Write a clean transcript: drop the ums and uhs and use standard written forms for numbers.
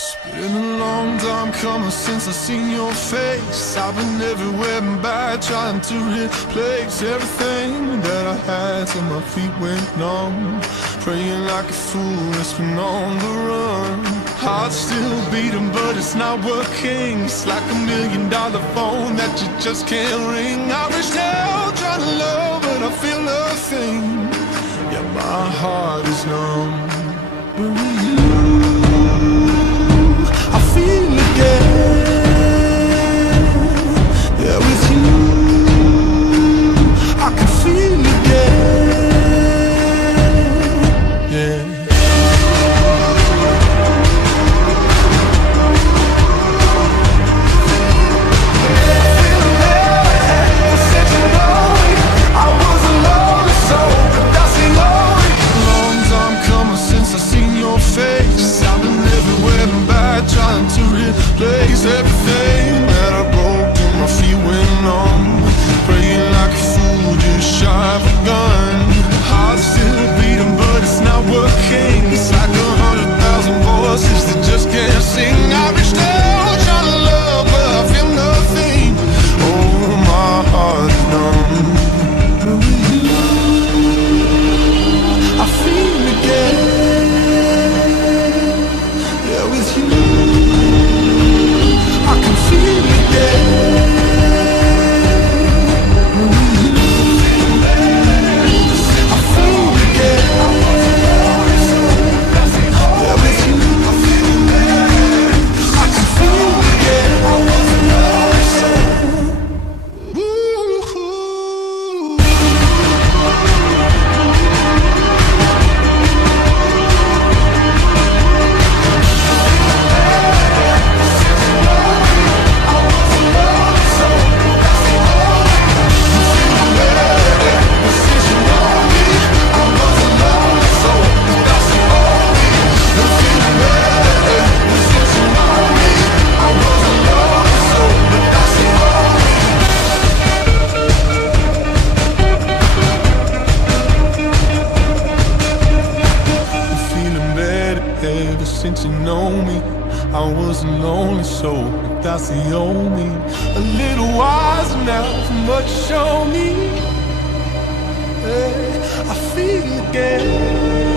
It's been a long time coming since I've seen your face. I've been everywhere and back, trying to replace everything that I had till my feet went numb. Praying like a fool, it's been on the run. Heart's still beating, but it's not working. It's like $1,000,000 phone that you just can't ring. I reached out trying to love, but I feel nothing. Yeah, my heart is numb. But with you, I feel again. Yeah, with you, I can feel again. Yeah. Trying to replace everything that I broke till my feet went numb. Praying like a fool, just shy of a gun. Heart's still beating, but it's not working. It's like 100,000 voices that just can't sing. I reached out trying to love, but I feel nothing. Oh, my heart is numb. But with you, I feel again. Yeah, with you, I can feel again. I feel again. Yeah, with you, I can feel again. Ever since you know me, I was a lonely soul, but that's the only. A little wiser now from what you showed me. Hey, I feel again.